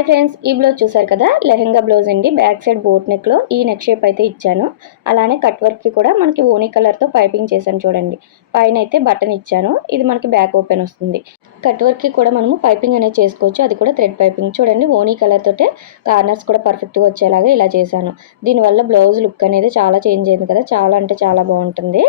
Hi friends ఈ blouse చూసారు కదా? లెహెంగా బ్లౌజ్ అండి. బ్యాక్ సైడ్ బోట్ నెక్లో ఈ నెక్ షేప్ అయితే ఇచ్చాను. అలానే కట్ వర్క్కి కూడా మనకి ఓనీ కలర్తో పైపింగ్ చేశాను చూడండి. పైన అయితే బటన్ ఇచ్చాను. ఇది మనకి బ్యాక్ ఓపెన్ వస్తుంది. కట్ వర్క్కి కూడా మనము పైపింగ్ అనేది చేసుకోవచ్చు. అది కూడా థ్రెడ్ పైపింగ్ చూడండి ఓనీ కలర్ తోటే కార్నర్స్ కూడా పర్ఫెక్ట్గా వచ్చేలాగా ఇలా చేశాను. దీనివల్ల బ్లౌజ్ లుక్ అనేది చాలా చేంజ్ అయింది కదా? చాలా అంటే చాలా బాగుంటుంది.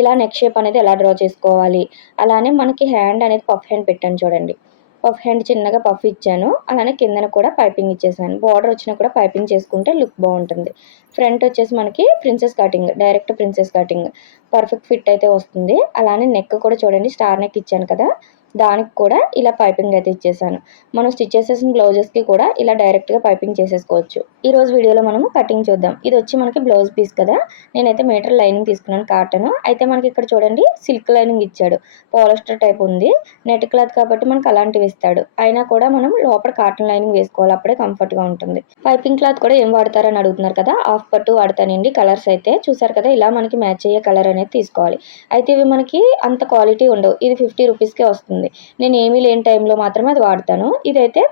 ఇలా నెక్ షేప్ అనేది ఎలా డ్రా చేసుకోవాలి? అలానే మనకి హ్యాండ్ అనేది పఫ్ హ్యాండ్ పెట్టాను చూడండి. పఫ్ హ్యాండ్ చిన్నగా పఫ్ ఇచ్చాను. అలానే కిందన కూడా పైపింగ్ ఇచ్చేసాను. బార్డర్ వచ్చినా కూడా పైపింగ్ చేసుకుంటే లుక్ బాగుంటుంది. ఫ్రంట్ వచ్చేసి మనకి princess cutting direct princess cutting. Perfect fit అయితే వస్తుంది. అలానే నెక్ కూడా చూడండి స్టార్ నెక్ ఇచ్చాను కదా. దానికి కూడా ఇలా పైపింగ్ అయితే ఇచ్చేసాను. మనం స్టిచ్ చేసేసిన బ్లౌజెస్కి కూడా ఇలా డైరెక్ట్గా పైపింగ్ చేసేసుకోవచ్చు. ఈరోజు వీడియోలో మనము కటింగ్ చూద్దాం. ఇది వచ్చి మనకి బ్లౌజ్ పీస్ కదా. నేనైతే మీటర్ లైనింగ్ తీసుకున్నాను కాటన్ అయితే మనకి ఇక్కడ చూడండి సిల్క్ లైనింగ్ ఇచ్చాడు. పాలిస్టర్ టైప్ ఉంది. నెట్ క్లాత్ కాబట్టి మనకి అలాంటివి ఇస్తాడు. అయినా కూడా మనం లోపల కాటన్ లైనింగ్ వేసుకోవాలి. అప్పుడే కంఫర్ట్గా ఉంటుంది. పైపింగ్ క్లాత్ కూడా ఏం వాడతారని అడుగుతున్నారు కదా. హాఫ్ పట్టు వాడతానండి కలర్స్ అయితే చూసారు కదా. ఇలా మనకి మ్యాచ్ అయ్యే కలర్ అనేది తీసుకోవాలి. అయితే ఇవి మనకి అంత క్వాలిటీ ఉండవు. ఇది ఫిఫ్టీ రూపీస్కే వస్తుంది. నేను ఏమీ లేని టైంలో మాత్రమే అది వాడతాను. ఇదైతే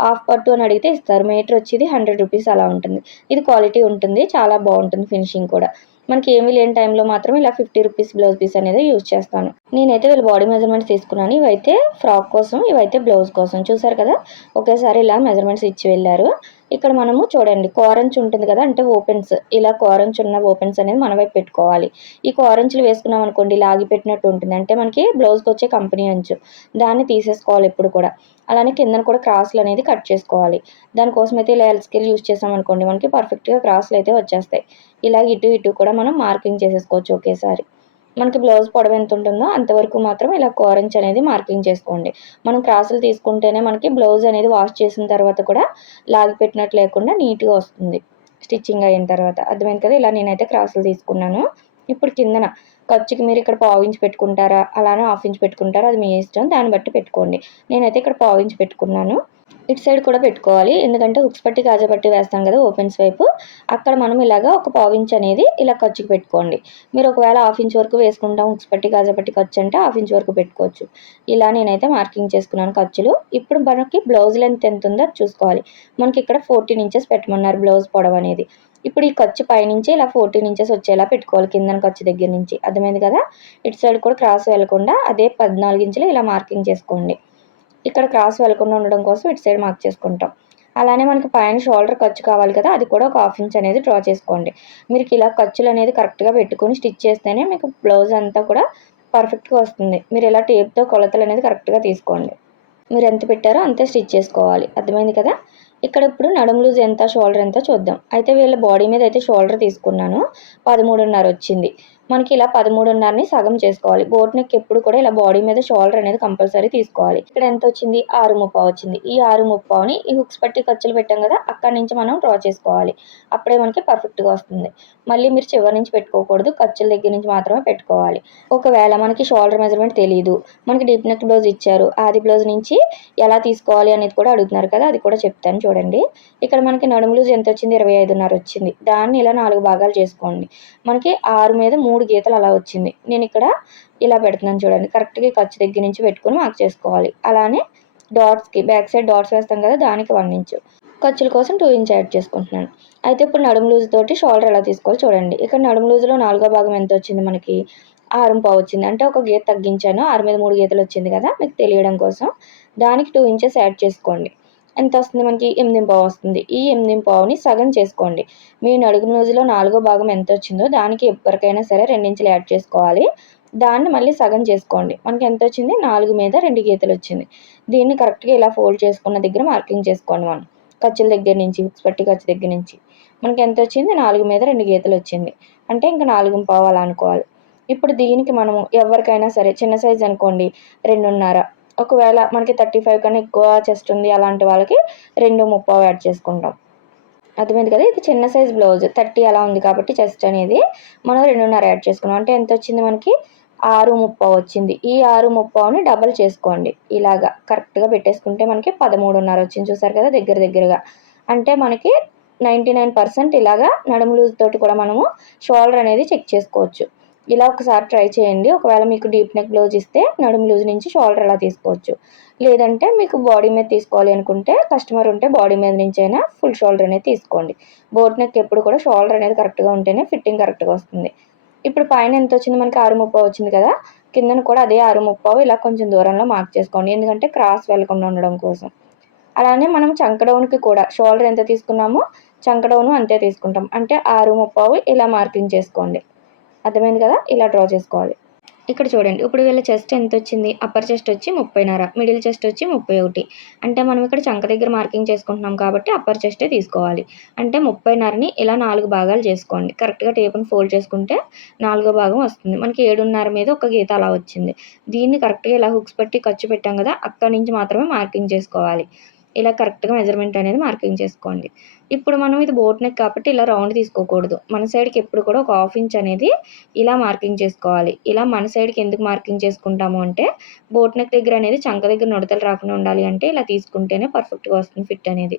హాఫ్ పట్టు అని అడిగితే ఇస్తారు. మీటర్ వచ్చేది హండ్రెడ్ రూపీస్ అలా ఉంటుంది. ఇది క్వాలిటీ ఉంటుంది. చాలా బాగుంటుంది ఫినిషింగ్ కూడా. మనకి ఏమీ లేని టైంలో మాత్రం ఇలా ఫిఫ్టీ రూపీస్ బ్లౌజ్ పీస్ అనేది యూజ్ చేస్తాను. నేనైతే వీళ్ళ బాడీ మెజర్మెంట్స్ తీసుకున్నాను. ఇవైతే ఫ్రాక్ కోసం ఇవైతే బ్లౌజ్ కోసం. చూసారు కదా? ఒకేసారి ఇలా మెజర్మెంట్స్ ఇచ్చి వెళ్ళారు. ఇక్కడ మనము చూడండి కోరంచ్ ఉంటుంది కదా అంటే ఓపెన్స్ ఇలా కోరంచ్ ఉన్న ఓపెన్స్ అనేది మన వైపు పెట్టుకోవాలి. ఈ కోరంచులు వేసుకున్నాం అనుకోండి లాగి పెట్టినట్టు ఉంటుంది. అంటే మనకి బ్లౌజ్కి వచ్చే కంపెనీ అంచు. దాన్ని తీసేసుకోవాలి ఎప్పుడు కూడా. అలానే కిందన కూడా క్రాస్లు అనేది కట్ చేసుకోవాలి. దానికోసం అయితే ఇలా ఎల్స్కేల్ యూస్ చేసాం మనకి పర్ఫెక్ట్గా క్రాస్లు అయితే వచ్చేస్తాయి. ఇలా ఇటు ఇటు కూడా మనం మార్కింగ్ చేసేసుకోవచ్చు ఒకేసారి. మనకి బ్లౌజ్ పొడవు ఎంత ఉంటుందో అంతవరకు మాత్రం ఇలా కోరంచ్ అనేది మార్కింగ్ చేసుకోండి. మనం క్రాసులు తీసుకుంటేనే మనకి బ్లౌజ్ అనేది వాష్ చేసిన తర్వాత కూడా లాగి పెట్టినట్టు లేకుండా నీట్గా వస్తుంది. స్టిచ్చింగ్ అయిన తర్వాత. అర్థమైంది కదా? ఇలా నేనైతే క్రాసులు తీసుకున్నాను. ఇప్పుడు కిందన ఖర్చుకి మీరు ఇక్కడ పావించి పెట్టుకుంటారా? అలానే హాఫ్ ఇంచ్ పెట్టుకుంటారా? అది మీ ఇష్టం. దాన్ని బట్టి పెట్టుకోండి. నేనైతే ఇక్కడ పావించి పెట్టుకున్నాను. ఇటు సైడ్ కూడా పెట్టుకోవాలి. ఎందుకంటే హుక్స్ పట్టి కాజా పట్టి వేస్తాం కదా ఓపెన్స్ వైపు అక్కడ మనం ఇలాగా ఒక పావు ఇంచ్ అనేది ఇలా ఖర్చుకి పెట్టుకోండి. మీరు ఒకవేళ హాఫ్ ఇంచ్ వరకు వేసుకుంటాం హుక్స్ పట్టి కాజా పట్టి ఖర్చు అంటే హాఫ్ ఇంచ్ వరకు పెట్టుకోవచ్చు. ఇలా నేనైతే మార్కింగ్ చేసుకున్నాను ఖర్చులు. ఇప్పుడు మనకి బ్లౌజ్ లెంత్ ఎంత ఉందో చూసుకోవాలి. మనకి ఇక్కడ ఫోర్టీన్ ఇంచెస్ పెట్టమన్నారు బ్లౌజ్ పొడవు అనేది. ఇప్పుడు ఈ ఖర్చు పైనుంచి ఇలా ఫోర్టీన్ ఇంచెస్ వచ్చేలా పెట్టుకోవాలి కిందన ఖర్చు దగ్గర నుంచి. అర్థమైంది కదా? ఇటు సైడ్ కూడా క్రాస్ వెళ్ళకుండా అదే పద్నాలుగు ఇంచులు ఇలా మార్కింగ్ చేసుకోండి. ఇక్కడ క్రాస్ వెళ్ళకుండా ఉండడం కోసం ఇటు సైడ్ మార్క్ చేసుకుంటాం. అలానే మనకి పైన షోల్డర్ ఖర్చు కావాలి కదా అది కూడా ఒక హాఫ్ ఇంచ్ అనేది డ్రా చేసుకోండి. మీరు ఇలా ఖర్చులు అనేది కరెక్ట్గా పెట్టుకొని స్టిచ్ చేస్తేనే మీకు బ్లౌజ్ అంతా కూడా పర్ఫెక్ట్గా వస్తుంది. మీరు ఇలా టేప్తో కొలతలు అనేది కరెక్ట్గా తీసుకోండి. మీరు ఎంత పెట్టారో అంతే స్టిచ్ చేసుకోవాలి. అర్థమైంది కదా? ఇక్కడ ఇప్పుడు నడుము లూజ్ ఎంత షోల్డర్ ఎంత చూద్దాం. అయితే వీళ్ళ బాడీ మీద అయితే షోల్డర్ తీసుకున్నాను. పదమూడున్నర వచ్చింది. మనకి ఇలా పదమూడున్నరని సగం చేసుకోవాలి. బోట్ నెక్ ఎప్పుడు కూడా ఇలా బాడీ మీద షోల్డర్ అనేది కంపల్సరీ తీసుకోవాలి. ఇక్కడ ఎంత వచ్చింది? ఆరు ముప్పావు వచ్చింది. ఈ ఆరు ముప్పావుని ఈ హుక్స్ పట్టి ఖర్చులు పెట్టాం కదా అక్కడి నుంచి మనం డ్రా చేసుకోవాలి. అప్పుడే మనకి పర్ఫెక్ట్గా వస్తుంది. మళ్ళీ మీరు చివరి నుంచి పెట్టుకోకూడదు. ఖర్చుల దగ్గర నుంచి మాత్రమే పెట్టుకోవాలి. ఒకవేళ మనకి షోల్డర్ మెజర్మెంట్ తెలియదు మనకి డీప్ నెక్ బ్లౌజ్ ఇచ్చారు. ఆది బ్లౌజ్ నుంచి ఎలా తీసుకోవాలి అనేది కూడా అడుగుతున్నారు కదా అది కూడా చెప్తాను చూడండి. ఇక్కడ మనకి నడుము లూజ్ ఎంత వచ్చింది? ఇరవై ఐదున్నర వచ్చింది. దాన్ని ఇలా నాలుగు భాగాలు చేసుకోండి. మనకి ఆరు మీద మూడు మూడు గీతలు అలా వచ్చింది. నేను ఇక్కడ ఇలా పెడుతున్నాను చూడండి. కరెక్ట్గా ఖర్చు దగ్గర నుంచి పెట్టుకొని మార్క్ చేసుకోవాలి. అలానే డాట్స్కి బ్యాక్ సైడ్ డాట్స్ వేస్తాం కదా దానికి వన్ ఇంచు ఖర్చుల కోసం టూ ఇంచ్ యాడ్ చేసుకుంటున్నాను. అయితే ఇప్పుడు నడుము లూజ్ తోటి షోల్డర్ ఎలా తీసుకోవాలి చూడండి. ఇక్కడ నడుము లూజ్లో నాలుగో భాగం ఎంత వచ్చింది మనకి? ఆరం పావు వచ్చింది. అంటే ఒక గీత తగ్గించాను. ఆరు మీద మూడు గీతలు వచ్చింది కదా మీకు తెలియడం కోసం. దానికి టూ ఇంచెస్ యాడ్ చేసుకోండి. ఎంత వస్తుంది మనకి? ఎనిమిది పావు వస్తుంది. ఈ ఎనిమిది పావుని సగం చేసుకోండి. మీ నడుగు రోజులో నాలుగో భాగం ఎంత వచ్చిందో దానికి ఎవరికైనా సరే రెండించులు యాడ్ చేసుకోవాలి. దాన్ని మళ్ళీ సగం చేసుకోండి. మనకి ఎంత వచ్చింది? నాలుగు మీద రెండు గీతలు వచ్చింది. దీన్ని కరెక్ట్గా ఇలా ఫోల్డ్ చేసుకున్న దగ్గర మార్కింగ్ చేసుకోండి మనం. ఖర్చుల దగ్గర నుంచి పట్టి ఖర్చు దగ్గర నుంచి. మనకి ఎంత వచ్చింది? నాలుగు మీద రెండు గీతలు వచ్చింది. అంటే ఇంకా నాలుగు పావు అలా అనుకోవాలి. ఇప్పుడు దీనికి మనము ఎవరికైనా సరే చిన్న సైజ్ అనుకోండి. రెండున్నర. ఒకవేళ మనకి థర్టీ ఫైవ్ కన్నా ఎక్కువ చెస్ట్ ఉంది అలాంటి వాళ్ళకి రెండు ముప్పావు యాడ్ చేసుకుంటాం. అర్థమైంది కదా? ఇది చిన్న సైజ్ బ్లౌజ్ థర్టీ అలా ఉంది కాబట్టి చెస్ట్ అనేది మనం రెండున్నర యాడ్ చేసుకున్నాం. అంటే ఎంత వచ్చింది మనకి? ఆరు ముప్పావు వచ్చింది. ఈ ఆరు ముప్పావుని డబల్ చేసుకోండి. ఇలాగా కరెక్ట్గా పెట్టేసుకుంటే మనకి పదమూడున్నర వచ్చింది. చూసారు కదా? దగ్గర దగ్గరగా. అంటే మనకి నైంటీ నైన్ పర్సెంట్ ఇలాగా నడుము లూజ్ తోటి కూడా మనము షోల్డర్ అనేది చెక్ చేసుకోవచ్చు. ఇలా ఒకసారి ట్రై చేయండి. ఒకవేళ మీకు డీప్ నెక్ బ్లౌజ్ ఇస్తే నడుము లూజ్ నుంచి షోల్డర్ అలా తీసుకోవచ్చు. లేదంటే మీకు బాడీ మీద తీసుకోవాలి అనుకుంటే కస్టమర్ ఉంటే బాడీ మీద నుంచి అయినా ఫుల్ షోల్డర్ అనేది తీసుకోండి. బోట్ నెక్ ఎప్పుడు కూడా షోల్డర్ అనేది కరెక్ట్గా ఉంటేనే ఫిట్టింగ్ కరెక్ట్గా వస్తుంది. ఇప్పుడు పైన ఎంత వచ్చింది? మనకి ఆరు ముప్పై వచ్చింది కదా. కిందన కూడా అదే ఆరు ముప్పావు ఇలా కొంచెం దూరంలో మార్క్ చేసుకోండి. ఎందుకంటే క్రాస్ వెళ్ళకుండా ఉండడం కోసం. అలానే మనం చంకడౌన్కి కూడా షోల్డర్ ఎంత తీసుకున్నామో చంకడౌను అంతే తీసుకుంటాం. అంటే ఆరు ముప్పావు ఇలా మార్కింగ్ చేసుకోండి. అర్థమైంది కదా? ఇలా డ్రా చేసుకోవాలి. ఇక్కడ చూడండి ఇప్పుడు వీళ్ళ చెస్ట్ ఎంత వచ్చింది అప్పర్ చెస్ట్ వచ్చి ముప్పైన్నర మిడిల్ చెస్ట్ వచ్చి ముప్పై ఒకటి అంటే మనం ఇక్కడ చంక దగ్గర మార్కింగ్ చేసుకుంటున్నాం కాబట్టి అప్పర్ చెస్టే తీసుకోవాలి. అంటే ముప్పైన్నరని ఇలా నాలుగు భాగాలు చేసుకోండి. కరెక్ట్గా టేపును ఫోల్డ్ చేసుకుంటే నాలుగో భాగం వస్తుంది. మనకి ఏడున్నర మీద ఒక గీత అలా వచ్చింది. దీన్ని కరెక్ట్గా ఇలా హుక్స్ పెట్టి ఖర్చు పెట్టాం కదా? అక్కడి నుంచి మాత్రమే మార్కింగ్ చేసుకోవాలి. ఇలా కరెక్ట్గా మెజర్మెంట్ అనేది మార్కింగ్ చేసుకోండి. ఇప్పుడు మనం ఇది బోట్ నెక్ కాబట్టి ఇలా రౌండ్ తీసుకోకూడదు. మన సైడ్కి ఎప్పుడు కూడా ఒక హాఫ్ ఇంచ్ అనేది ఇలా మార్కింగ్ చేసుకోవాలి. ఇలా మన సైడ్కి ఎందుకు మార్కింగ్ చేసుకుంటాము అంటే బోట్ నెక్ దగ్గర అనేది చంక దగ్గర నుడతలు రాకుండా ఉండాలి అంటే ఇలా తీసుకుంటేనే పర్ఫెక్ట్గా వస్తుంది ఫిట్ అనేది.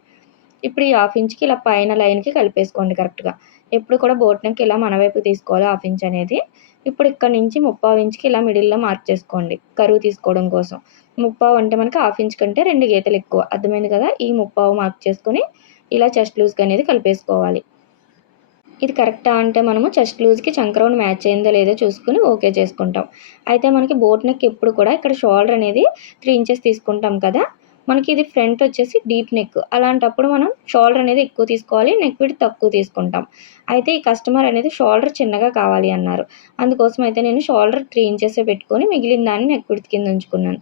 ఇప్పుడు ఈ హాఫ్ ఇంచ్కి ఇలా పైన లైన్కి కలిపేసుకోండి కరెక్ట్గా. ఎప్పుడు కూడా బోట్ నెక్ ఇలా మన వైపు తీసుకోవాలి హాఫ్ ఇంచ్ అనేది. ఇప్పుడు ఇక్కడ నుంచి ముప్పావు ఇంచ్కి ఇలా మిడిల్లో మార్క్ చేసుకోండి కరువు తీసుకోవడం కోసం. ముప్పావు అంటే మనకి హాఫ్ ఇంచ్ కంటే రెండు గీతలు ఎక్కువ. అర్థమైంది కదా? ఈ ముప్పావు మార్క్ చేసుకొని ఇలా చెస్ట్ లూజ్కి అనేది కలిపేసుకోవాలి. ఇది కరెక్టా అంటే మనము చెస్ట్ లూజ్కి చంక్రౌండ్ మ్యాచ్ అయిందో లేదో చూసుకుని ఓకే చేసుకుంటాం. అయితే మనకి బోట్ నెక్ ఎప్పుడు కూడా ఇక్కడ షోల్డర్ అనేది త్రీ ఇంచెస్ తీసుకుంటాం కదా? మనకి ఇది ఫ్రంట్ వచ్చేసి డీప్ నెక్. అలాంటప్పుడు మనం షోల్డర్ అనేది ఎక్కువ తీసుకోవాలి నెక్ విడ్ తక్కువ తీసుకుంటాం. అయితే ఈ కస్టమర్ అనేది షోల్డర్ చిన్నగా కావాలి అన్నారు. అందుకోసం అయితే నేను షోల్డర్ త్రీ ఇంచెస్ పెట్టుకొని మిగిలిన దాన్ని నెక్ విడ్ కింద ఉంచుకున్నాను.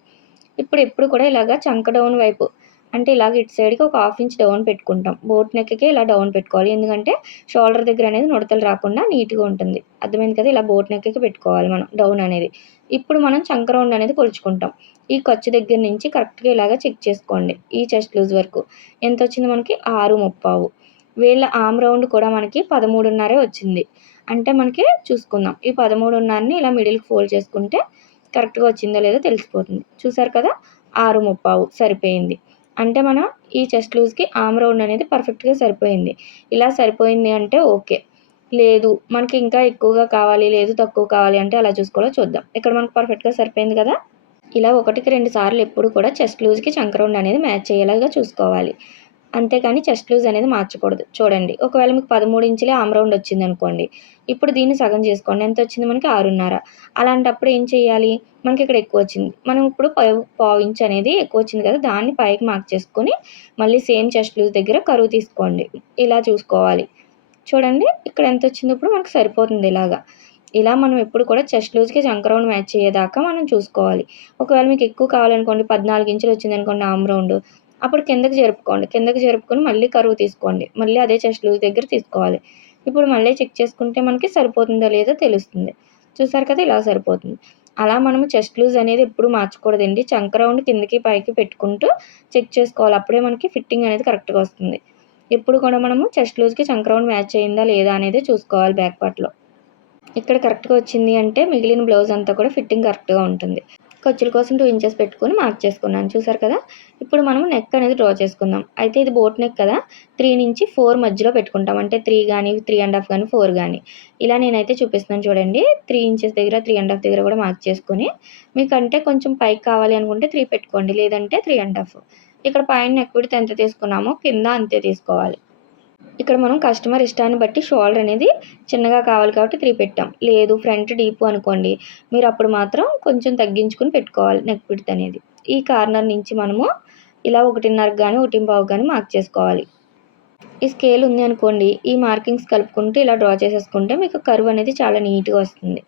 ఇప్పుడు ఎప్పుడు కూడా ఇలాగా చంక డౌన్ వైపు అంటే ఇలాగ ఇటు సైడ్కి ఒక హాఫ్ ఇంచ్ డౌన్ పెట్టుకుంటాం. బోట్ నెక్కి ఇలా డౌన్ పెట్టుకోవాలి. ఎందుకంటే షోల్డర్ దగ్గర అనేది నుడతలు రాకుండా నీట్గా ఉంటుంది. అర్థమైంది కదా? ఇలా బోట్ నెక్కి పెట్టుకోవాలి మనం డౌన్ అనేది. ఇప్పుడు మనం చంక రౌండ్ అనేది కొలుచుకుంటాం. ఈ ఖర్చు దగ్గర నుంచి కరెక్ట్గా ఇలాగ చెక్ చేసుకోండి. ఈ చెస్ట్ లూజ్ వరకు. ఎంత వచ్చింది మనకి? ఆరు ముప్పావు. వీళ్ళ ఆమ్ రౌండ్ కూడా మనకి పదమూడున్నరే వచ్చింది. అంటే మనకి చూసుకుందాం. ఈ పదమూడున్నరని ఇలా మిడిల్కి ఫోల్డ్ చేసుకుంటే కరెక్ట్గా వచ్చిందో లేదో తెలిసిపోతుంది. చూసారు కదా? ఆరు ముప్పావు. సరిపోయింది. అంటే మనం ఈ చెస్ట్ లూజ్కి ఆమ్ రౌండ్ అనేది పర్ఫెక్ట్గా సరిపోయింది. ఇలా సరిపోయింది అంటే ఓకే. లేదు మనకి ఇంకా ఎక్కువగా కావాలి లేదు తక్కువ కావాలి అంటే అలా చూసుకోవాలో చూద్దాం. ఇక్కడ మనకు పర్ఫెక్ట్గా సరిపోయింది కదా? ఇలా ఒకటికి రెండు సార్లు ఎప్పుడు కూడా చెస్ట్ లూజ్కి చంక్రౌండ్ అనేది మ్యాచ్ అయ్యేలాగా చూసుకోవాలి. అంతేకాని చెస్ట్ లూజ్ అనేది మార్చకూడదు. చూడండి ఒకవేళ మీకు పదమూడు ఇంచులే ఆమ్ రౌండ్ వచ్చింది అనుకోండి ఇప్పుడు దీన్ని సగం చేసుకోండి. ఎంత వచ్చింది? మనకి ఆరున్నర. అలాంటప్పుడు ఏం చేయాలి? మనకి ఇక్కడ ఎక్కువ వచ్చింది. మనం ఇప్పుడు పావు ఇంచ్ అనేది ఎక్కువ వచ్చింది కదా దాన్ని పైకి మార్క్ చేసుకొని మళ్ళీ సేమ్ చెస్ట్ లూజ్ దగ్గర కరువు తీసుకోండి. ఇలా చూసుకోవాలి. చూడండి ఇక్కడ ఎంత వచ్చింది ఇప్పుడు మనకు సరిపోతుంది ఇలాగా. ఇలా మనం ఎప్పుడు కూడా చెస్ట్ లూజ్కి జంక్ రౌండ్ మ్యాచ్ అయ్యేదాకా మనం చూసుకోవాలి. ఒకవేళ మీకు ఎక్కువ కావాలనుకోండి పద్నాలుగు ఇంచులు వచ్చింది అనుకోండి ఆమ్ రౌండ్ అప్పుడు కిందకి జరుపుకోండి. కిందకి జరుపుకొని మళ్ళీ కరువు తీసుకోండి. మళ్ళీ అదే చెస్ట్ లూజ్ దగ్గర తీసుకోవాలి. ఇప్పుడు మళ్ళీ చెక్ చేసుకుంటే మనకి సరిపోతుందో లేదో తెలుస్తుంది. చూసారు కదా ఇలా సరిపోతుంది. అలా మనము చెస్ట్ లూజ్ అనేది ఎప్పుడు మార్చకూడదండి. చంక రౌండ్ కిందకి పైకి పెట్టుకుంటూ చెక్ చేసుకోవాలి. అప్పుడే మనకి ఫిట్టింగ్ అనేది కరెక్ట్గా వస్తుంది. ఎప్పుడు కూడా మనము చెస్ట్ లూజ్కి చంక రౌండ్ మ్యాచ్ అయిందా లేదా అనేది చూసుకోవాలి బ్యాక్ పార్ట్లో ఇక్కడ కరెక్ట్గా వచ్చింది అంటే మిగిలిన బ్లౌజ్ అంతా కూడా ఫిట్టింగ్ కరెక్ట్గా ఉంటుంది. ఖర్చుల కోసం టూ ఇంచెస్ పెట్టుకొని మార్క్ చేసుకున్నాను. చూసారు కదా? ఇప్పుడు మనం నెక్ అనేది డ్రా చేసుకుందాం. అయితే ఇది బోట్ నెక్ కదా? త్రీ నుంచి ఫోర్ మధ్యలో పెట్టుకుంటాం. అంటే త్రీ కానీ త్రీ అండ్ హాఫ్ కానీ ఫోర్ కానీ ఇలా నేనైతే చూపిస్తున్నాను చూడండి. త్రీ ఇంచెస్ దగ్గర త్రీ అండ్ హాఫ్ దగ్గర కూడా మార్క్ చేసుకొని మీకంటే కొంచెం పైకి కావాలి అనుకుంటే త్రీ పెట్టుకోండి. లేదంటే త్రీ అండ్ హాఫ్ ఇక్కడ పైన నెక్ విడితే ఎంత తీసుకున్నామో కింద అంతే తీసుకోవాలి. ఇక్కడ మనం కస్టమర్ ఇష్టాన్ని బట్టి షోల్డర్ అనేది చిన్నగా కావాలి కాబట్టి త్రీ పెట్టాం. లేదు ఫ్రంట్ డీప్ అనుకోండి. మీరు అప్పుడు మాత్రం కొంచెం తగ్గించుకుని పెట్టుకోవాలి నెక్ పిడిత్ అనేది. ఈ కార్నర్ నుంచి మనము ఇలా ఒకటిన్నర కానీ ఒకటి పావు కానీ మార్క్ చేసుకోవాలి. ఈ స్కేల్ ఉంది అనుకోండి. ఈ మార్కింగ్స్ కలుపుకుంటూ ఇలా డ్రా చేసేసుకుంటే మీకు కరువు అనేది చాలా నీట్గా వస్తుంది.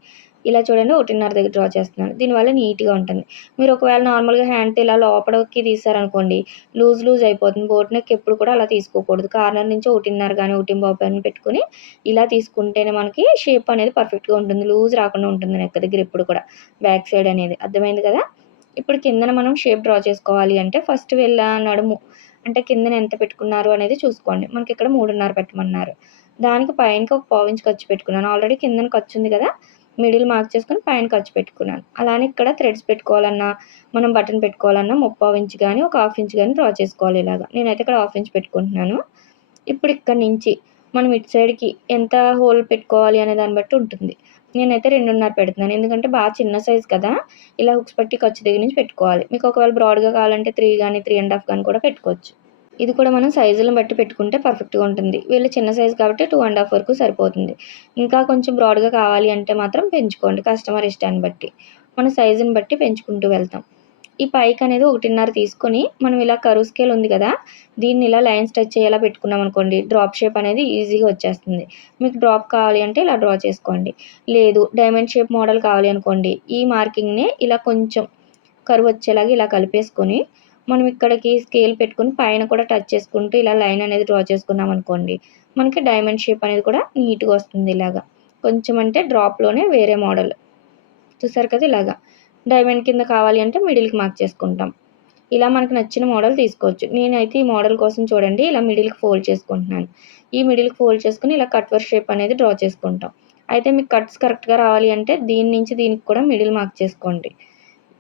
ఇలా చూడండి ఒకటిన్నర దగ్గర డ్రా చేస్తున్నాను దీనివల్ల నీట్గా ఉంటుంది. మీరు ఒకవేళ నార్మల్గా హ్యాండ్తో ఇలా లోపలికి తీసారనుకోండి లూజ్ లూజ్ అయిపోతుంది. బోట్ నెక్ ఎప్పుడు కూడా అలా తీసుకోకూడదు. కార్నర్ నుంచి ఒకటిన్నర కానీ ఒకటి బాబు అని పెట్టుకుని ఇలా తీసుకుంటేనే మనకి షేప్ అనేది పర్ఫెక్ట్గా ఉంటుంది. లూజ్ రాకుండా ఉంటుంది నెక్ దగ్గర ఎప్పుడు కూడా. బ్యాక్ సైడ్ అనేది. అర్థమైంది కదా? ఇప్పుడు కిందన మనం షేప్ డ్రా చేసుకోవాలి అంటే ఫస్ట్ వెళ్ళ నడుము అంటే కిందన ఎంత పెట్టుకున్నారు అనేది చూసుకోండి. మనకి ఇక్కడ మూడున్నర పెట్టమన్నారు. దానికి పైనకి ఒక పావు ఇంచ్ ఖర్చు పెట్టుకున్నాను. ఆల్రెడీ కిందన ఖర్చు ఉంది కదా? మిడిల్ మార్క్ చేసుకుని పైన ఖర్చు పెట్టుకున్నాను. అలానే ఇక్కడ థ్రెడ్స్ పెట్టుకోవాలన్నా మనం బటన్ పెట్టుకోవాలన్నా ముప్పావు ఇంచ్ కానీ ఒక హాఫ్ ఇంచ్ కానీ డ్రా చేసుకోవాలి ఇలాగా. నేనైతే ఇక్కడ హాఫ్ ఇంచ్ పెట్టుకుంటున్నాను. ఇప్పుడు ఇక్కడ నుంచి మనం ఇటు సైడ్కి ఎంత హోల్ పెట్టుకోవాలి అనే దాన్ని బట్టి ఉంటుంది. నేనైతే రెండున్నర పెడుతున్నాను. ఎందుకంటే బాగా చిన్న సైజ్ కదా. ఇలా హుక్స్ పట్టి ఖర్చు దగ్గర నుంచి పెట్టుకోవాలి. మీకు ఒకవేళ బ్రాడ్గా కావాలంటే త్రీ కానీ త్రీ అండ్ హాఫ్ కానీ కూడా పెట్టుకోవచ్చు. ఇది కూడా మనం సైజులను బట్టి పెట్టుకుంటే పర్ఫెక్ట్గా ఉంటుంది. వీళ్ళు చిన్న సైజు కాబట్టి టూ అండ్ హాఫ్ వరకు సరిపోతుంది. ఇంకా కొంచెం బ్రాడ్గా కావాలి అంటే మాత్రం పెంచుకోండి కస్టమర్ ఇష్టాన్ని బట్టి. మన సైజుని బట్టి పెంచుకుంటూ వెళ్తాం. ఈ పైక్ అనేది ఒకటిన్నర తీసుకొని మనం ఇలా కరువు స్కేల్ ఉంది కదా దీన్ని ఇలా లైన్ టచ్ చేయాలా పెట్టుకున్నాం అనుకోండి డ్రాప్ షేప్ అనేది ఈజీగా వచ్చేస్తుంది. మీకు డ్రాప్ కావాలి అంటే ఇలా డ్రా చేసుకోండి. లేదు డైమండ్ షేప్ మోడల్ కావాలి అనుకోండి ఈ మార్కింగ్ని ఇలా కొంచెం కరువు వచ్చేలాగా ఇలా కలిపేసుకొని మనం ఇక్కడికి స్కేల్ పెట్టుకుని పైన కూడా టచ్ చేసుకుంటూ ఇలా లైన్ అనేది డ్రా చేసుకున్నాం అనుకోండి మనకి డైమండ్ షేప్ అనేది కూడా నీట్గా వస్తుంది ఇలాగా. కొంచెం అంటే డ్రాప్లోనే వేరే మోడల్ చూసారు కదా ఇలాగా. డైమండ్ కింద కావాలి అంటే మిడిల్కి మార్క్ చేసుకుంటాం. ఇలా మనకు నచ్చిన మోడల్ తీసుకోవచ్చు. నేనైతే ఈ మోడల్ కోసం చూడండి ఇలా మిడిల్కి ఫోల్డ్ చేసుకుంటున్నాను. ఈ మిడిల్కి ఫోల్డ్ చేసుకుని ఇలా కట్ వర్క్ షేప్ అనేది డ్రా చేసుకుంటాం. అయితే మీకు కట్స్ కరెక్ట్గా రావాలి అంటే దీని నుంచి దీనికి కూడా మిడిల్ మార్క్ చేసుకోండి.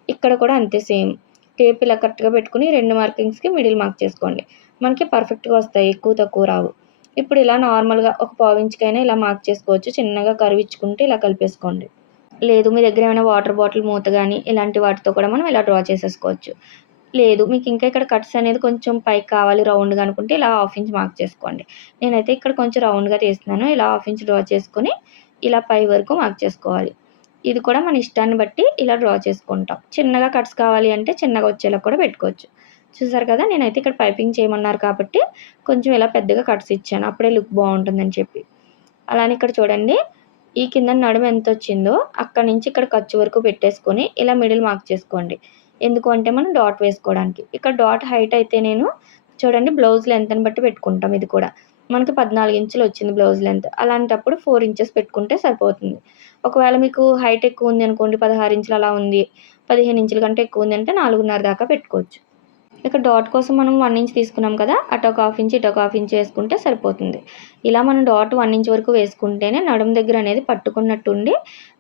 ఇక్కడ కూడా అంతే సేమ్ టేప్ ఇలా కరెక్ట్గా పెట్టుకుని రెండు మార్కింగ్స్కి మిడిల్ మార్క్ చేసుకోండి. మనకి పర్ఫెక్ట్గా వస్తాయి. ఎక్కువ తక్కువ రావు. ఇప్పుడు ఇలా నార్మల్గా ఒక పావు ఇలా మార్క్ చేసుకోవచ్చు. చిన్నగా కరివిచ్చుకుంటే ఇలా కలిపేసుకోండి. లేదు మీ దగ్గర ఏమైనా వాటర్ బాటిల్ మూత కానీ ఇలాంటి వాటితో కూడా మనం ఇలా డ్రా చేసేసుకోవచ్చు. లేదు మీకు ఇంకా ఇక్కడ కట్స్ అనేది కొంచెం పైకి కావాలి రౌండ్గా అనుకుంటే ఇలా హాఫ్ ఇంచ్ మార్క్ చేసుకోండి. నేనైతే ఇక్కడ కొంచెం రౌండ్గా తీస్తున్నాను. ఇలా హాఫ్ ఇంచ్ డ్రా చేసుకొని ఇలా పై వరకు మార్క్ చేసుకోవాలి. ఇది కూడా మన ఇష్టాన్ని బట్టి ఇలా డ్రా చేసుకుంటాం. చిన్నగా కట్స్ కావాలి అంటే చిన్నగా వచ్చేలా కూడా పెట్టుకోవచ్చు. చూసారు కదా నేనైతే ఇక్కడ పైపింగ్ చేయమన్నారు కాబట్టి కొంచెం ఇలా పెద్దగా కట్స్ ఇచ్చాను. అప్పుడే లుక్ బాగుంటుందని చెప్పి. అలానే ఇక్కడ చూడండి ఈ కింద నడుము ఎంత వచ్చిందో అక్కడ నుంచి ఇక్కడ ఖర్చు వరకు పెట్టేసుకొని ఇలా మిడిల్ మార్క్ చేసుకోండి. ఎందుకు అంటే మనం డాట్ వేసుకోవడానికి. ఇక్కడ డాట్ హైట్ అయితే నేను చూడండి బ్లౌజ్ లెంత్ని బట్టి పెట్టుకుంటాం ఇది కూడా. మనకి పద్నాలుగు ఇంచులు వచ్చింది బ్లౌజ్ లెంత్. అలాంటప్పుడు ఫోర్ ఇంచెస్ పెట్టుకుంటే సరిపోతుంది. ఒకవేళ మీకు హైట్ ఎక్కువ ఉంది అనుకోండి పదహారు ఇంచులు అలా ఉంది పదిహేను ఇంచుల కంటే ఎక్కువ ఉంది అంటే నాలుగున్నర దాకా పెట్టుకోవచ్చు. ఇక్కడ డాట్ కోసం మనం వన్ ఇంచ్ తీసుకున్నాం కదా అటు ఒక హాఫ్ ఇంచ్ ఇటు ఒక హాఫ్ ఇంచ్ వేసుకుంటే సరిపోతుంది. ఇలా మనం డాట్ వన్ ఇంచ్ వరకు వేసుకుంటేనే నడుము దగ్గర అనేది పట్టుకున్నట్టు ఉండి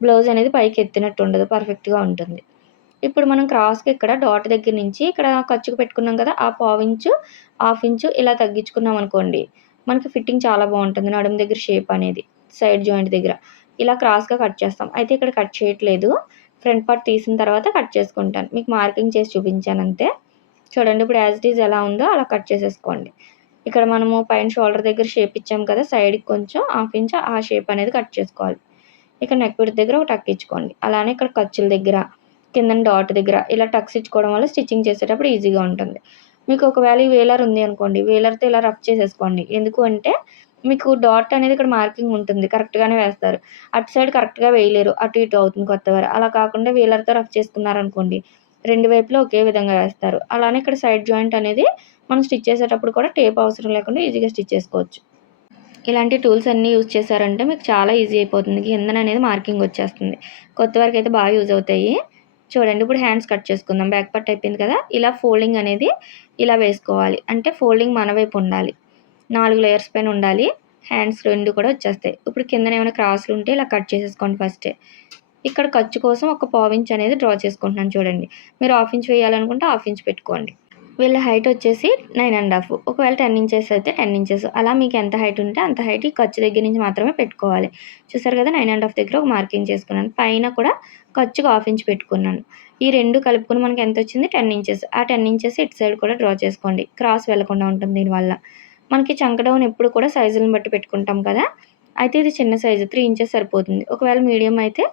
బ్లౌజ్ అనేది పైకి ఎత్తినట్టు ఉండదు పర్ఫెక్ట్గా ఉంటుంది. ఇప్పుడు మనం క్రాస్కి ఇక్కడ డాట్ దగ్గర నుంచి ఇక్కడ ఖర్చుకు పెట్టుకున్నాం కదా ఆ పావు ఇంచు హాఫ్ ఇంచు ఇలా తగ్గించుకున్నాం అనుకోండి మనకి ఫిట్టింగ్ చాలా బాగుంటుంది నడుము దగ్గర షేప్ అనేది సైడ్ జాయింట్ దగ్గర. ఇలా క్రాస్గా కట్ చేస్తాం. అయితే ఇక్కడ కట్ చేయట్లేదు. ఫ్రంట్ పార్ట్ తీసిన తర్వాత కట్ చేసుకుంటాను. మీకు మార్కింగ్ చేసి చూపించాను అంతే. చూడండి ఇప్పుడు యాజ్ ఇట్ ఈజ్ ఎలా ఉందో అలా కట్ చేసేసుకోండి. ఇక్కడ మనము పైన షోల్డర్ దగ్గర షేప్ ఇచ్చాం కదా సైడ్కి కొంచెం హాఫ్ ఇంచ్ ఆ షేప్ అనేది కట్ చేసుకోవాలి. ఇక్కడ నెక్ బిడ్ దగ్గర ఒక టక్ ఇచ్చుకోండి. అలానే ఇక్కడ ఖర్చుల దగ్గర కింద డాట్ దగ్గర ఇలా టక్స్ ఇచ్చుకోవడం వల్ల స్టిచ్చింగ్ చేసేటప్పుడు ఈజీగా ఉంటుంది. మీకు ఒకవేళ ఈ వేలర్ ఉంది అనుకోండి వేలర్తో ఇలా రఫ్ చేసేసుకోండి. ఎందుకు అంటే మీకు డాట్ అనేది ఇక్కడ మార్కింగ్ ఉంటుంది. కరెక్ట్గానే వేస్తారు. అటు సైడ్ కరెక్ట్గా వేయలేరు. అటు ఇటు అవుతుంది కొత్తవారు అలా కాకుండా వీలర్తో రఫ్ చేసుకున్నారనుకోండి రెండు వైపులో ఒకే విధంగా వేస్తారు. అలానే ఇక్కడ సైడ్ జాయింట్ అనేది మనం స్టిచ్ చేసేటప్పుడు కూడా టేప్ అవసరం లేకుండా ఈజీగా స్టిచ్ చేసుకోవచ్చు. ఇలాంటి టూల్స్ అన్నీ యూజ్ చేశారంటే మీకు చాలా ఈజీ అయిపోతుంది. కిందన అనేది మార్కింగ్ వచ్చేస్తుంది. కొత్త వరకు అయితే బాగా యూజ్ అవుతాయి. చూడండి ఇప్పుడు హ్యాండ్స్ కట్ చేసుకుందాం. బ్యాక్ పార్ట్ అయిపోయింది కదా? ఇలా ఫోల్డింగ్ అనేది ఇలా వేసుకోవాలి. అంటే ఫోల్డింగ్ మన వైపు ఉండాలి. నాలుగు లేయర్స్ పైన ఉండాలి. హ్యాండ్స్ రెండు కూడా వచ్చేస్తాయి. ఇప్పుడు కింద ఏమైనా క్రాస్లు ఉంటే ఇలా కట్ చేసేసుకోండి ఫస్టే ఇక్కడ ఖర్చు కోసం ఒక పావు ఇంచ్ అనేది డ్రా చేసుకుంటున్నాను చూడండి. మీరు హాఫ్ ఇంచ్ వేయాలనుకుంటే హాఫ్ ఇంచ్ పెట్టుకోండి. వీళ్ళ హైట్ వచ్చేసి నైన్ అండ్ హాఫ్ ఒకవేళ టెన్ ఇంచెస్ అయితే టెన్ ఇంచెస్ అలా మీకు ఎంత హైట్ ఉంటే అంత హైట్ ఈ ఖర్చు దగ్గర నుంచి మాత్రమే పెట్టుకోవాలి. చూసారు కదా నైన్ అండ్ హాఫ్ దగ్గర ఒక మార్కింగ్ చేసుకున్నాను. పైన కూడా ఖర్చుకు హాఫ్ ఇంచ్ పెట్టుకున్నాను. ఈ రెండు కలుపుకుని మనకి ఎంత వచ్చింది? టెన్ ఇంచెస్ ఆ టెన్ ఇంచెస్ ఇటు సైడ్ కూడా డ్రా చేసుకోండి. క్రాస్ వెళ్ళకుండా ఉంటుంది దీనివల్ల. మనకి చంకడౌన్ ఎప్పుడు కూడా సైజులను బట్టి పెట్టుకుంటాం కదా. అయితే ఇది చిన్న సైజు త్రీ ఇంచెస్ సరిపోతుంది. ఒకవేళ మీడియం అయితే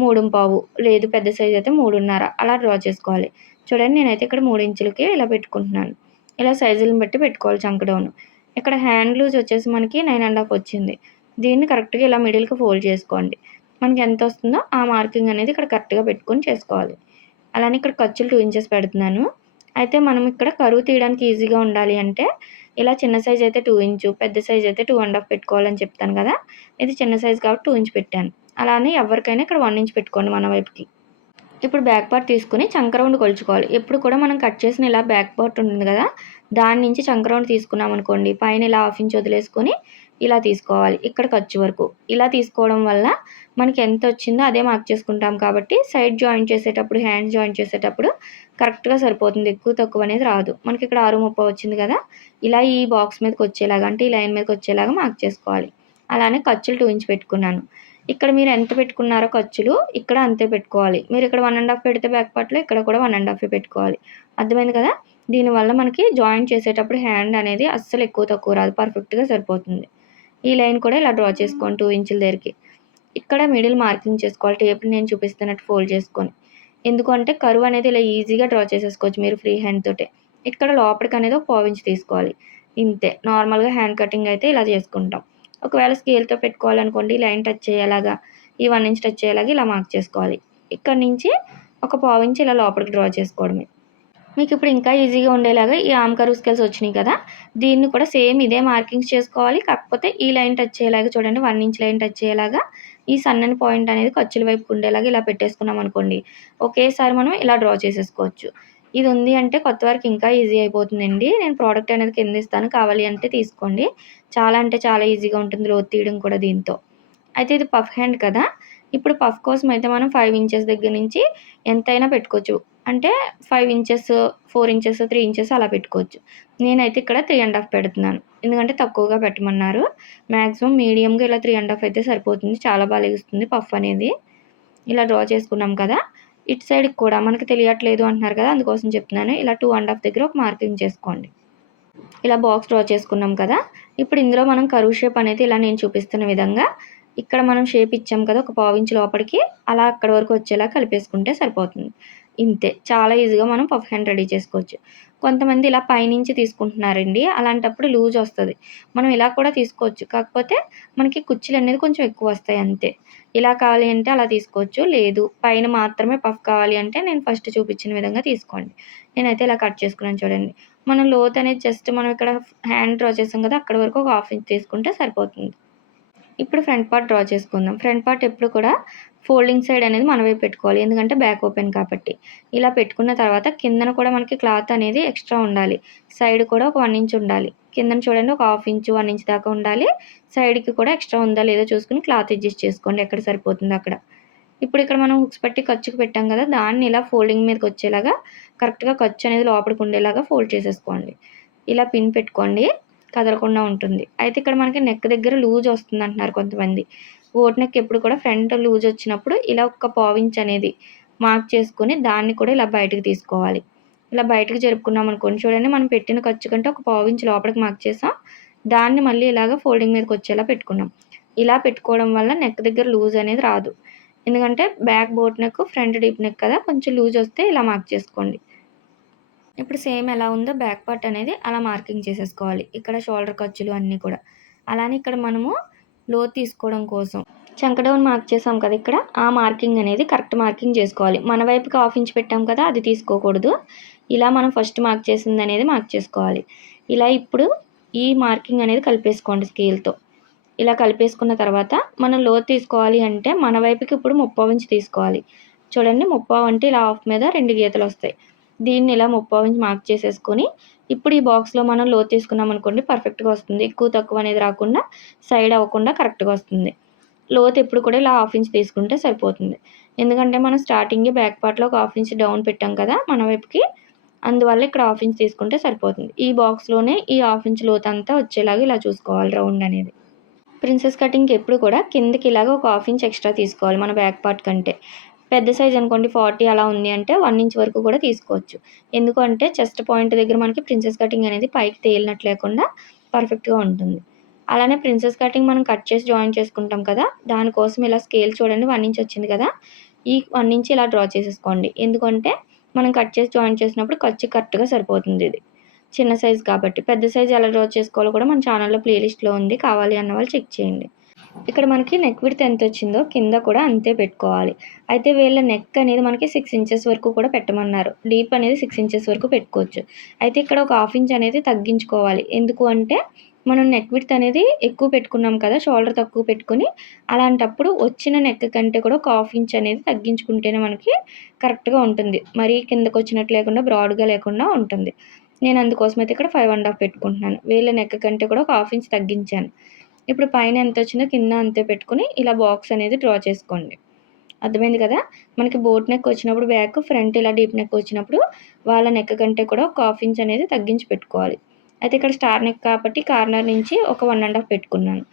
మూడు పావు లేదు పెద్ద సైజు అయితే మూడున్నర. అలా డ్రా చేసుకోవాలి. చూడండి నేనైతే ఇక్కడ మూడు ఇంచులకి ఇలా పెట్టుకుంటున్నాను. ఇలా సైజులను బట్టి పెట్టుకోవాలి చంకడౌన్ ఇక్కడ హ్యాండ్ లూజ్ వచ్చేసి మనకి నైన్ అండ్ హాఫ్ వచ్చింది. దీన్ని కరెక్ట్గా ఇలా మిడిల్కి ఫోల్డ్ చేసుకోండి. మనకి ఎంత వస్తుందో ఆ మార్కింగ్ అనేది ఇక్కడ కరెక్ట్గా పెట్టుకొని చేసుకోవాలి. అలానే ఇక్కడ ఖర్చులు టూ ఇంచెస్ పెడుతున్నాను. అయితే మనం ఇక్కడ కరువు తీయడానికి ఈజీగా ఉండాలి అంటే ఇలా చిన్న సైజ్ అయితే టూ ఇంచు పెద్ద సైజ్ అయితే టూ అండ్ హాఫ్ పెట్టుకోవాలని చెప్తాను కదా. ఇది చిన్న సైజ్ కాబట్టి టూ ఇంచ్ పెట్టాను. అలానే ఎవరికైనా ఇక్కడ వన్ ఇంచ్ పెట్టుకోండి మన వైపుకి. ఇప్పుడు బ్యాక్ పార్ట్ తీసుకుని చంకరౌండ్ కొలుచుకోవాలి. ఎప్పుడు కూడా మనం కట్ చేసిన ఇలా బ్యాక్ పార్ట్ ఉంటుంది కదా దాని నుంచి చంకరౌండ్ తీసుకున్నాం అనుకోండి పైన ఇలా హాఫ్ ఇంచ్ వదిలేసుకొని ఇలా తీసుకోవాలి ఇక్కడ ఖర్చు వరకు. ఇలా తీసుకోవడం వల్ల మనకి ఎంత వచ్చిందో అదే మార్క్ చేసుకుంటాం కాబట్టి సైడ్ జాయింట్ చేసేటప్పుడు హ్యాండ్ జాయింట్ చేసేటప్పుడు కరెక్ట్గా సరిపోతుంది. ఎక్కువ తక్కువ అనేది రాదు. మనకి ఇక్కడ ఆరు ముప్పై వచ్చింది కదా ఇలా ఈ బాక్స్ మీదకి వచ్చేలాగా అంటే ఈ లైన్ మీదకి వచ్చేలాగా మార్క్ చేసుకోవాలి. అలానే ఖర్చులు టూ ఇంచ్ పెట్టుకున్నాను. ఇక్కడ మీరు ఎంత పెట్టుకున్నారో ఖర్చులు ఇక్కడ అంతే పెట్టుకోవాలి. మీరు ఇక్కడ వన్ అండ్ హాఫ్ పెడితే బ్యాక్ పార్ట్లో ఇక్కడ కూడా వన్ అండ్ హాఫ్ పెట్టుకోవాలి. అర్థమైంది కదా? దీనివల్ల మనకి జాయింట్ చేసేటప్పుడు హ్యాండ్ అనేది అస్సలు ఎక్కువ తక్కువ రాదు. పర్ఫెక్ట్గా సరిపోతుంది. ఈ లైన్ కూడా ఇలా డ్రా చేసుకోండి టూ ఇంచుల దగ్గరికి. ఇక్కడ మిడిల్ మార్కింగ్ చేసుకోవాలి. టేపుని నేను చూపిస్తున్నట్టు ఫోల్డ్ చేసుకొని. ఎందుకంటే కరువు అనేది ఇలా ఈజీగా డ్రా చేసేసుకోవచ్చు మీరు ఫ్రీ హ్యాండ్ తోటే. ఇక్కడ లోపలికి అనేది ఒక పావించి తీసుకోవాలి. ఇంతే. నార్మల్గా హ్యాండ్ కటింగ్ అయితే ఇలా చేసుకుంటాం. ఒకవేళ స్కేల్తో పెట్టుకోవాలనుకోండి లైన్ టచ్ అయ్యేలాగా ఈ వన్ ఇంచ్ టచ్ అయ్యేలాగా ఇలా మార్క్ చేసుకోవాలి. ఇక్కడ నుంచి ఒక పావు ఇలా లోపలికి డ్రా చేసుకోవడమే. మీకు ఇప్పుడు ఇంకా ఈజీగా ఉండేలాగా ఈ ఆమ్ కరువు స్కేల్స్ వచ్చినాయి కదా దీన్ని కూడా సేమ్ ఇదే మార్కింగ్స్ చేసుకోవాలి. కాకపోతే ఈ లైన్ టచ్ అయ్యేలాగా చూడండి వన్ ఇంచ్ లైన్ టచ్ అయ్యేలాగా ఈ సన్నని పాయింట్ అనేది ఖర్చుల వైపు ఉండేలాగా ఇలా పెట్టేసుకున్నాం అనుకోండి. ఒకేసారి మనం ఇలా డ్రా చేసేసుకోవచ్చు. ఇది ఉంది అంటే కొత్త వరకు ఇంకా ఈజీ అయిపోతుందండి. నేను ప్రోడక్ట్ అనేది కింద ఇస్తాను. కావాలి అంటే తీసుకోండి. చాలా అంటే చాలా ఈజీగా ఉంటుంది. లోతు తీయడం కూడా దీంతో. అయితే ఇది పఫ్ హ్యాండ్ కదా. ఇప్పుడు పఫ్ కోసం అయితే మనం ఫైవ్ ఇంచెస్ దగ్గర నుంచి ఎంతైనా పెట్టుకోవచ్చు. అంటే five inches four inches three inches అలా పెట్టుకోవచ్చు. నేనైతే ఇక్కడ త్రీ అండ్ హాఫ్ పెడుతున్నాను. ఎందుకంటే తక్కువగా పెట్టమన్నారు. మ్యాక్సిమం మీడియంగా ఇలా త్రీ అండ్ హాఫ్ అయితే సరిపోతుంది. చాలా బాగా లెగుస్తుంది పఫ్ అనేది. ఇలా డ్రా చేసుకున్నాం కదా. ఇటు సైడ్కి కూడా మనకి తెలియట్లేదు అంటున్నారు కదా. అందుకోసం చెప్తున్నాను. ఇలా టూ అండ్ హాఫ్ దగ్గర ఒక మార్కింగ్ చేసుకోండి. ఇలా బాక్స్ డ్రా చేసుకున్నాం కదా. ఇప్పుడు ఇందులో మనం కరువు షేప్ అనేది ఇలా నేను చూపిస్తున్న విధంగా ఇక్కడ మనం షేప్ ఇచ్చాం కదా ఒక పావించి లోపలికి. అలా అక్కడ వరకు వచ్చేలా కలిపేసుకుంటే సరిపోతుంది. ఇంతే. చాలా ఈజీగా మనం పఫ్ హ్యాండ్ రెడీ చేసుకోవచ్చు. కొంతమంది ఇలా పైనుంచి తీసుకుంటున్నారండి. అలాంటప్పుడు లూజ్ వస్తుంది. మనం ఇలా కూడా తీసుకోవచ్చు. కాకపోతే మనకి కుర్చీలు అనేది కొంచెం ఎక్కువ వస్తాయి అంతే. ఇలా కావాలి అంటే అలా తీసుకోవచ్చు. లేదు పైన మాత్రమే పఫ్ కావాలి అంటే నేను ఫస్ట్ చూపించిన విధంగా తీసుకోండి. నేనైతే ఇలా కట్ చేసుకున్నాను చూడండి. మనం లోత్ అనేది జస్ట్ మనం ఇక్కడ హ్యాండ్ డ్రా చేసాం కదా అక్కడ వరకు ఒక హాఫ్ ఇంచ్ తీసుకుంటే సరిపోతుంది. ఇప్పుడు ఫ్రంట్ పార్ట్ డ్రా చేసుకుందాం. ఫ్రంట్ పార్ట్ ఎప్పుడు కూడా ఫోల్డింగ్ సైడ్ అనేది మనమే పెట్టుకోవాలి. ఎందుకంటే బ్యాక్ ఓపెన్ కాబట్టి. ఇలా పెట్టుకున్న తర్వాత కిందన కూడా మనకి క్లాత్ అనేది ఎక్స్ట్రా ఉండాలి. సైడ్ కూడా ఒక వన్ ఇంచ్ ఉండాలి. కిందన చూడండి ఒక హాఫ్ ఇంచ్ వన్ ఇంచ్ దాకా ఉండాలి. సైడ్కి కూడా ఎక్స్ట్రా ఉందా లేదో చూసుకుని క్లాత్ అడ్జస్ట్ చేసుకోండి. ఎక్కడ సరిపోతుంది అక్కడ. ఇప్పుడు ఇక్కడ మనం హుక్స్ పెట్టి ఖర్చుకు పెట్టాం కదా దాన్ని ఇలా ఫోల్డింగ్ మీదకి వచ్చేలాగా కరెక్ట్గా ఖర్చు అనేది లోపలికి ఉండేలాగా ఫోల్డ్ చేసేసుకోండి. ఇలా పిన్ పెట్టుకోండి. కదలకుండా ఉంటుంది. అయితే ఇక్కడ మనకి నెక్ దగ్గర లూజ్ వస్తుంది అంటున్నారు కొంతమంది. ఓట్ నెక్ ఎప్పుడు కూడా ఫ్రంట్ లూజ్ వచ్చినప్పుడు ఇలా ఒక పావించ్ అనేది మార్క్ చేసుకొని దాన్ని కూడా ఇలా బయటకు తీసుకోవాలి. ఇలా బయటకు జరుపుకున్నాం అనుకోండి చూడండి మనం పెట్టిన ఖర్చు కంటే ఒక పావించ్ లోపలికి మార్క్ చేసాం. దాన్ని మళ్ళీ ఇలాగ ఫోల్డింగ్ మీదకి వచ్చేలా పెట్టుకున్నాం. ఇలా పెట్టుకోవడం వల్ల నెక్ దగ్గర లూజ్ అనేది రాదు. ఎందుకంటే back boat neck front deep neck కదా కొంచెం లూజ్ వస్తే ఇలా మార్క్ చేసుకోండి. ఇప్పుడు సేమ్ ఎలా ఉందో బ్యాక్ పార్ట్ అనేది అలా మార్కింగ్ చేసేసుకోవాలి. ఇక్కడ షోల్డర్ ఖర్చులు అన్నీ కూడా. అలానే ఇక్కడ మనము లో తీసుకోవడం కోసం. చంక డౌన్ మార్క్ చేసాం కదా ఇక్కడ. ఆ మార్కింగ్ అనేది కరెక్ట్ మార్కింగ్ చేసుకోవాలి. మన వైపుకి హాఫ్ ఇంచ్ పెట్టాం కదా అది తీసుకోకూడదు. ఇలా మనం ఫస్ట్ మార్క్ చేసింది అనేది మార్క్ చేసుకోవాలి. ఇలా ఇప్పుడు ఈ మార్కింగ్ అనేది కలిపేసుకోండి స్కేల్తో ఇలా కలిపేసుకున్న తర్వాత మనం లో తీసుకోవాలి అంటే మన వైపుకి ఇప్పుడు ముప్పావు ఇంచ్ తీసుకోవాలి. చూడండి ముప్పావు అంటే ఇలా హాఫ్ మీద రెండు గీతలు వస్తాయి. దీన్ని ఇలా ముప్పై ఇంచ్ మార్క్ చేసేసుకొని ఇప్పుడు ఈ బాక్స్లో మనం లోత్ తీసుకున్నాం అనుకోండి పర్ఫెక్ట్గా వస్తుంది. ఎక్కువ తక్కువ అనేది రాకుండా సైడ్ అవ్వకుండా కరెక్ట్గా వస్తుంది. లోత్ ఎప్పుడు కూడా ఇలా హాఫ్ ఇంచ్ తీసుకుంటే సరిపోతుంది. ఎందుకంటే మనం స్టార్టింగ్ బ్యాక్ పార్ట్లో ఒక హాఫ్ ఇంచ్ డౌన్ పెట్టాం కదా మన వైపుకి అందువల్ల ఇక్కడ హాఫ్ ఇంచ్ తీసుకుంటే సరిపోతుంది. ఈ బాక్స్లోనే ఈ హాఫ్ ఇంచ్ లోత్ అంతా వచ్చేలాగా ఇలా చూసుకోవాలి రౌండ్ అనేది. ప్రిన్సెస్ కటింగ్కి ఎప్పుడు కూడా కిందకి ఇలాగ ఒక హాఫ్ ఇంచ్ ఎక్స్ట్రా తీసుకోవాలి మన బ్యాక్ పార్ట్ కంటే. పెద్ద సైజ్ అనుకోండి ఫార్టీ అలా ఉంది అంటే వన్ ఇంచ్ వరకు కూడా తీసుకోవచ్చు. ఎందుకంటే చెస్ట్ పాయింట్ దగ్గర మనకి ప్రిన్సెస్ కటింగ్ అనేది పైకి తేలినట్టు లేకుండా పర్ఫెక్ట్గా ఉంటుంది. అలానే ప్రిన్సెస్ కటింగ్ మనం కట్ చేసి జాయిన్ చేసుకుంటాం కదా దానికోసం ఇలా స్కేల్ చూడండి వన్ ఇంచ్ వచ్చింది కదా ఈ వన్ ఇంచ్ ఇలా డ్రా చేసేసుకోండి. ఎందుకంటే మనం కట్ చేసి జాయిన్ చేసినప్పుడు ఖర్చు కరెక్ట్గా సరిపోతుంది ఇది. చిన్న సైజ్ కాబట్టి పెద్ద సైజ్ ఎలా డ్రా చేసుకోవాలో కూడా మన ఛానల్లో ప్లేలిస్ట్లో ఉంది కావాలి అన్న వాళ్ళు చెక్ చేయండి. ఇక్కడ మనకి నెక్ విడ్త్ ఎంత వచ్చిందో కింద కూడా అంతే పెట్టుకోవాలి. అయితే వీళ్ళ నెక్ అనేది మనకి సిక్స్ ఇంచెస్ వరకు కూడా పెట్టమన్నారు. డీప్ అనేది సిక్స్ ఇంచెస్ వరకు పెట్టుకోవచ్చు. అయితే ఇక్కడ ఒక హాఫ్ ఇంచ్ అనేది తగ్గించుకోవాలి. ఎందుకు అంటే మనం నెక్ విడ్త్ అనేది ఎక్కువ పెట్టుకున్నాం కదా షోల్డర్ తక్కువ పెట్టుకుని అలాంటప్పుడు వచ్చిన నెక్ కంటే కూడా ఒక హాఫ్ ఇంచ్ అనేది తగ్గించుకుంటేనే మనకి కరెక్ట్గా ఉంటుంది. మరీ కిందకు వచ్చినట్టు లేకుండా బ్రాడ్గా లేకుండా ఉంటుంది. నేను అందుకోసం అయితే ఇక్కడ ఫైవ్ అండ్ హాఫ్ పెట్టుకుంటున్నాను. వీళ్ళ నెక్ కంటే కూడా ఒక హాఫ్ ఇంచ్ తగ్గించాను. ఇప్పుడు పైన ఎంత వచ్చిందో కింద అంతే పెట్టుకుని ఇలా బాక్స్ అనేది డ్రా చేసుకోండి. అర్థమైంది కదా? మనకి బోట్ నెక్ వచ్చినప్పుడు బ్యాక్ ఫ్రంట్ ఇలా డీప్ నెక్ వచ్చినప్పుడు వాళ్ళ నెక్ కంటే కూడా ఒక హాఫ్ ఇంచ్ అనేది తగ్గించి పెట్టుకోవాలి. అయితే ఇక్కడ స్టార్ నెక్ కాబట్టి కార్నర్ నుంచి ఒక వన్ అండ్ హాఫ్ పెట్టుకున్నాను.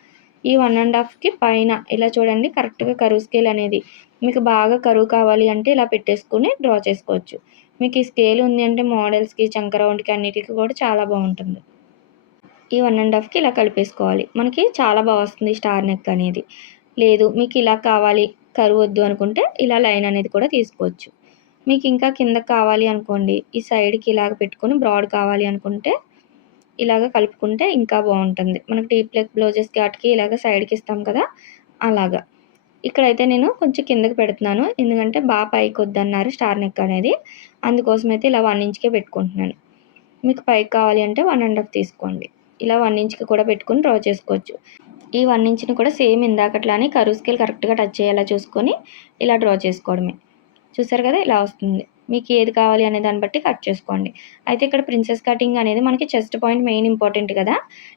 ఈ వన్ అండ్ హాఫ్కి పైన ఇలా చూడండి కరెక్ట్గా కరువు స్కేల్ అనేది. మీకు బాగా కరువు కావాలి అంటే ఇలా పెట్టేసుకుని డ్రా చేసుకోవచ్చు. మీకు ఈ స్కేల్ ఉంది అంటే మోడల్స్కి చంకరౌండ్కి అన్నిటికీ కూడా చాలా బాగుంటుంది. ఈ వన్ అండ్ హాఫ్కి ఇలా కలిపేసుకోవాలి. మనకి చాలా బాగా వస్తుంది స్టార్ నెక్ అనేది. లేదు మీకు ఇలా కావాలి కరువు వద్దు అనుకుంటే ఇలా లైన్ అనేది కూడా తీసుకోవచ్చు. మీకు ఇంకా కింద కావాలి అనుకోండి ఈ సైడ్కి ఇలాగ పెట్టుకొని బ్రాడ్ కావాలి అనుకుంటే ఇలాగ కలుపుకుంటే ఇంకా బాగుంటుంది. మనకి డీప్ లెగ్ బ్లౌజెస్ వాటికి ఇలాగ సైడ్కి ఇస్తాం కదా అలాగా. ఇక్కడైతే నేను కొంచెం కిందకి పెడుతున్నాను ఎందుకంటే బాగా పైకి వద్దన్నారు స్టార్ నెక్ అనేది. అందుకోసం అయితే ఇలా వన్ ఇంచ్కే పెట్టుకుంటున్నాను. మీకు పైకి కావాలి అంటే వన్ అండ్ హాఫ్ తీసుకోండి. ఇలా వన్ ఇంచ్కి కూడా పెట్టుకొని డ్రా చేసుకోవచ్చు. ఈ వన్ ఇంచ్ని కూడా సేమ్ ఇందాకట్లానే కరువు స్కేల్ కరెక్ట్గా టచ్ అయ్యేలా చూసుకొని ఇలా డ్రా చేసుకోవడమే. చూసారు కదా? ఇలా వస్తుంది. మీకు ఏది కావాలి అనే దాన్ని బట్టి కట్ చేసుకోండి. అయితే ఇక్కడ ప్రిన్సెస్ కటింగ్ అనేది మనకి చెస్ట్ పాయింట్ మెయిన్ ఇంపార్టెంట్ కదా.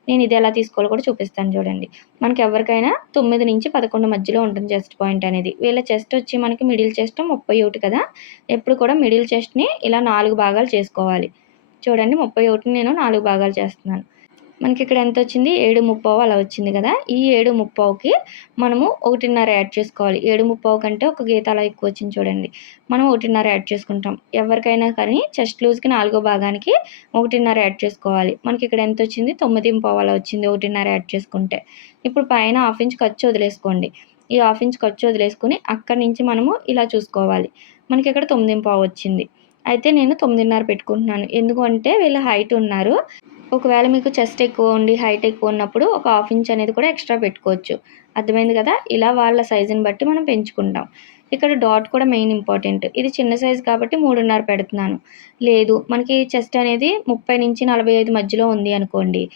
నేను ఇది ఎలా తీసుకోవాలో కూడా చూపిస్తాను చూడండి. మనకి ఎవరికైనా తొమ్మిది నుంచి పదకొండు మధ్యలో ఉంటుంది చెస్ట్ పాయింట్ అనేది. వీళ్ళ చెస్ట్ వచ్చి మనకి మిడిల్ చెస్ట్ ముప్పై ఒకటి కదా. ఎప్పుడు కూడా మిడిల్ చెస్ట్ని ఇలా నాలుగు భాగాలు చేసుకోవాలి. చూడండి ముప్పై ఒకటిని నేను నాలుగు భాగాలు చేస్తున్నాను. మనకి ఇక్కడ ఎంత వచ్చింది ఏడు ముప్పావు అలా వచ్చింది కదా? ఈ ఏడు ముప్పావుకి మనము ఒకటిన్నర యాడ్ చేసుకోవాలి. ఏడు ముప్పావు కంటే ఒక గీత అలా ఎక్కువ వచ్చింది చూడండి. మనం ఒకటిన్నర యాడ్ చేసుకుంటాం. ఎవరికైనా కానీ చెస్ట్ లూజ్కి నాలుగో భాగానికి ఒకటిన్నర యాడ్ చేసుకోవాలి. మనకి ఇక్కడ ఎంత వచ్చింది తొమ్మిది ముప్పావు అలా వచ్చింది ఒకటిన్నర యాడ్ చేసుకుంటే. ఇప్పుడు పైన హాఫ్ ఇంచ్ ఖర్చు వదిలేసుకోండి. ఈ హాఫ్ ఇంచ్ ఖర్చు వదిలేసుకుని అక్కడి నుంచి మనము ఇలా చూసుకోవాలి. మనకి ఇక్కడ తొమ్మిది పావు వచ్చింది. అయితే నేను తొమ్మిదిన్నర పెట్టుకుంటున్నాను. ఎందుకంటే వీళ్ళు హైట్ ఉన్నారు. ఒకవేళ మీకు చెస్ట్ ఎక్కువ ఉండి హైట్ ఎక్కువ ఉన్నప్పుడు ఒక హాఫ్ ఇంచ్ అనేది కూడా ఎక్స్ట్రా పెట్టుకోవచ్చు. అర్థమైంది కదా? ఇలా వాళ్ళ సైజుని బట్టి మనం పెంచుకుంటాం. ఇక్కడ డాట్ కూడా మెయిన్ ఇంపార్టెంట్ ఇది చిన్న సైజు కాబట్టి మూడున్నర పెడుతున్నాను. లేదు మనకి చెస్ట్ అనేది ముప్పై నుంచి నలభై ఐదు మధ్యలో ఉంది అనుకోండి.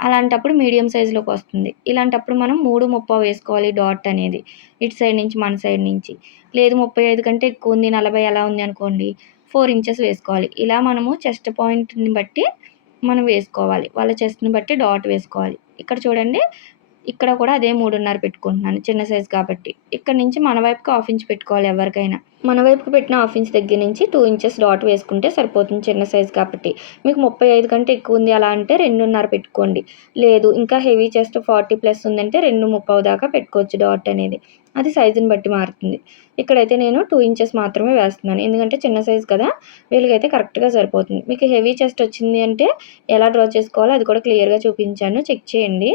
అలాంటప్పుడు మీడియం సైజులోకి వస్తుంది. ఇలాంటప్పుడు మనం మూడు ముప్పై వేసుకోవాలి డాట్ అనేది. ఇటు సైడ్ నుంచి మన సైడ్ నుంచి. లేదు ముప్పై ఐదు కంటే ఎక్కువ ఉంది నలభై అలా ఉంది అనుకోండి ఫోర్ ఇంచెస్ వేసుకోవాలి. ఇలా మనము చెస్ట్ పాయింట్ని బట్టి మనం వేసుకోవాలి. వాళ్ళ చెస్ట్ని బట్టి డాట్ వేసుకోవాలి. ఇక్కడ చూడండి ఇక్కడ కూడా అదే మూడున్నర పెట్టుకుంటున్నాను చిన్న సైజ్ కాబట్టి. ఇక్కడ నుంచి మన వైపుకి హాఫ్ ఇంచ్ పెట్టుకోవాలి ఎవరికైనా. మన వైపుకి పెట్టిన హాఫ్ ఇంచ్ దగ్గర నుంచి టూ ఇంచెస్ డాట్ వేసుకుంటే సరిపోతుంది చిన్న సైజ్ కాబట్టి. మీకు ముప్పై ఐదు కంటే ఎక్కువ ఉంది అలా అంటే రెండున్నర పెట్టుకోండి. లేదు ఇంకా హెవీ చెస్ట్ ఫార్టీ ప్లస్ ఉందంటే రెండు ముప్పై దాకా పెట్టుకోవచ్చు డాట్ అనేది. అది సైజుని బట్టి మారుతుంది. ఇక్కడైతే నేను టూ ఇంచెస్ మాత్రమే వేస్తున్నాను. ఎందుకంటే చిన్న సైజ్ కదా వీళ్ళకైతే కరెక్ట్గా సరిపోతుంది. మీకు హెవీ చెస్ట్ వచ్చింది అంటే ఎలా డ్రా చేసుకోవాలో అది కూడా క్లియర్గా చూపించాను. చెక్ చేయండి.